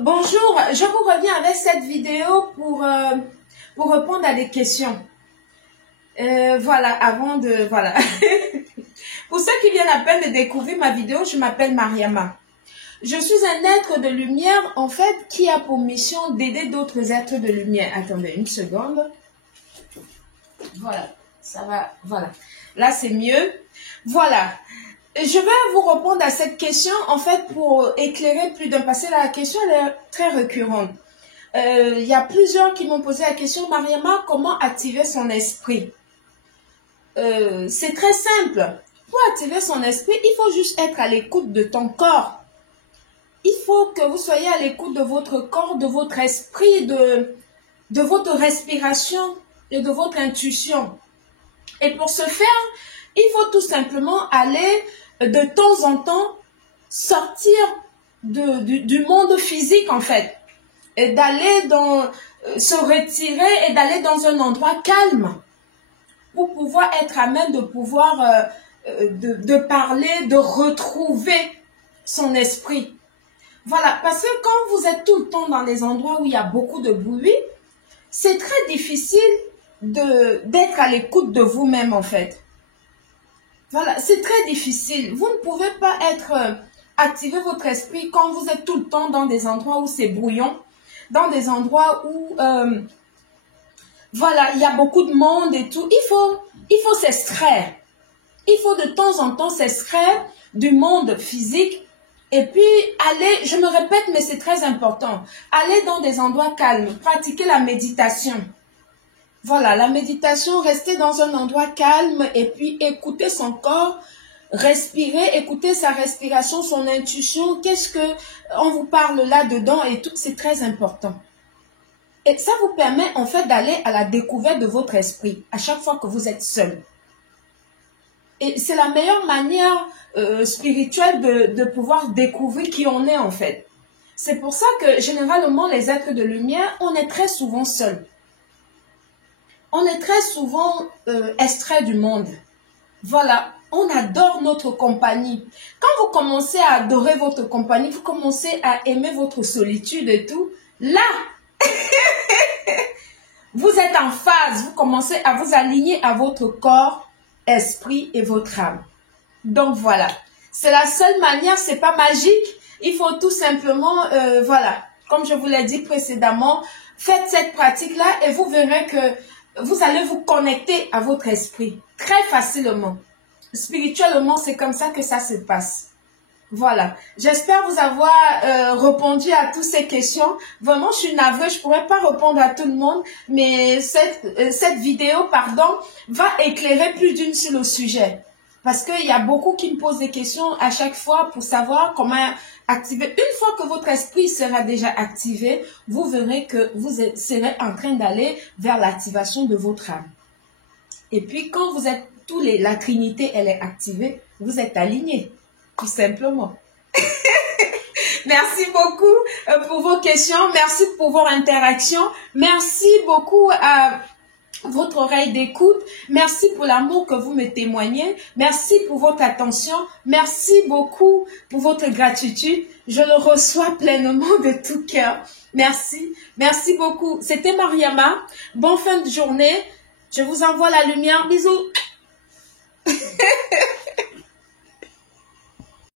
Bonjour, je vous reviens avec cette vidéo pour répondre à des questions. Voilà, avant de... Voilà. Pour ceux qui viennent à peine de découvrir ma vidéo, je m'appelle Mariama. Je suis un être de lumière, en fait, qui a pour mission d'aider d'autres êtres de lumière. Attendez une seconde. Voilà, ça va, voilà. Là, c'est mieux. Voilà. Je vais vous répondre à cette question, en fait, pour éclairer plus d'un passé. La question, elle est très récurrente. Il y a plusieurs qui m'ont posé la question, Mariama, comment activer son esprit? C'est très simple. Pour activer son esprit, il faut juste être à l'écoute de ton corps. Il faut que vous soyez à l'écoute de votre corps, de votre esprit, de votre respiration et de votre intuition. Et pour ce faire, il faut tout simplement aller de temps en temps sortir du monde physique en fait. Et d'aller se retirer et d'aller dans un endroit calme pour pouvoir être à même de pouvoir de parler, de retrouver son esprit. Voilà, parce que quand vous êtes tout le temps dans des endroits où il y a beaucoup de bruit, c'est très difficile d'être à l'écoute de vous-même en fait. Voilà, c'est très difficile. Vous ne pouvez pas activer votre esprit quand vous êtes tout le temps dans des endroits où c'est brouillon, dans des endroits où voilà, il y a beaucoup de monde et tout. Il faut s'extraire. Il faut de temps en temps s'extraire du monde physique et puis aller, je me répète, mais c'est très important, aller dans des endroits calmes, pratiquer la méditation. Voilà, la méditation, rester dans un endroit calme et puis écouter son corps, respirer, écouter sa respiration, son intuition, qu'est-ce que on vous parle là-dedans et tout, c'est très important. Et ça vous permet en fait d'aller à la découverte de votre esprit à chaque fois que vous êtes seul. Et c'est la meilleure manière spirituelle de pouvoir découvrir qui on est en fait. C'est pour ça que généralement les êtres de lumière, on est très souvent seuls. On est très souvent extrait du monde. Voilà, on adore notre compagnie. Quand vous commencez à adorer votre compagnie, vous commencez à aimer votre solitude et tout, là, vous êtes en phase, vous commencez à vous aligner à votre corps, esprit et votre âme. Donc voilà, c'est la seule manière, c'est pas magique. Il faut tout simplement, voilà, comme je vous l'ai dit précédemment, faites cette pratique-là et vous verrez que vous allez vous connecter à votre esprit très facilement. Spirituellement, c'est comme ça que ça se passe. Voilà, j'espère vous avoir répondu à toutes ces questions. Vraiment, je suis navrée, je ne pourrais pas répondre à tout le monde, mais cette vidéo, pardon, va éclairer plus d'une sur le sujet. Parce qu'il y a beaucoup qui me posent des questions à chaque fois pour savoir comment activer. Une fois que votre esprit sera déjà activé, vous verrez que vous serez en train d'aller vers l'activation de votre âme. Et puis, quand vous êtes la Trinité, elle est activée, vous êtes alignés. Tout simplement. Merci beaucoup pour vos questions. Merci pour vos interactions. Merci beaucoup à votre oreille d'écoute. Merci pour l'amour que vous me témoignez. Merci pour votre attention. Merci beaucoup pour votre gratitude. Je le reçois pleinement de tout cœur. Merci. Merci beaucoup. C'était Mariama. Bonne fin de journée. Je vous envoie la lumière. Bisous.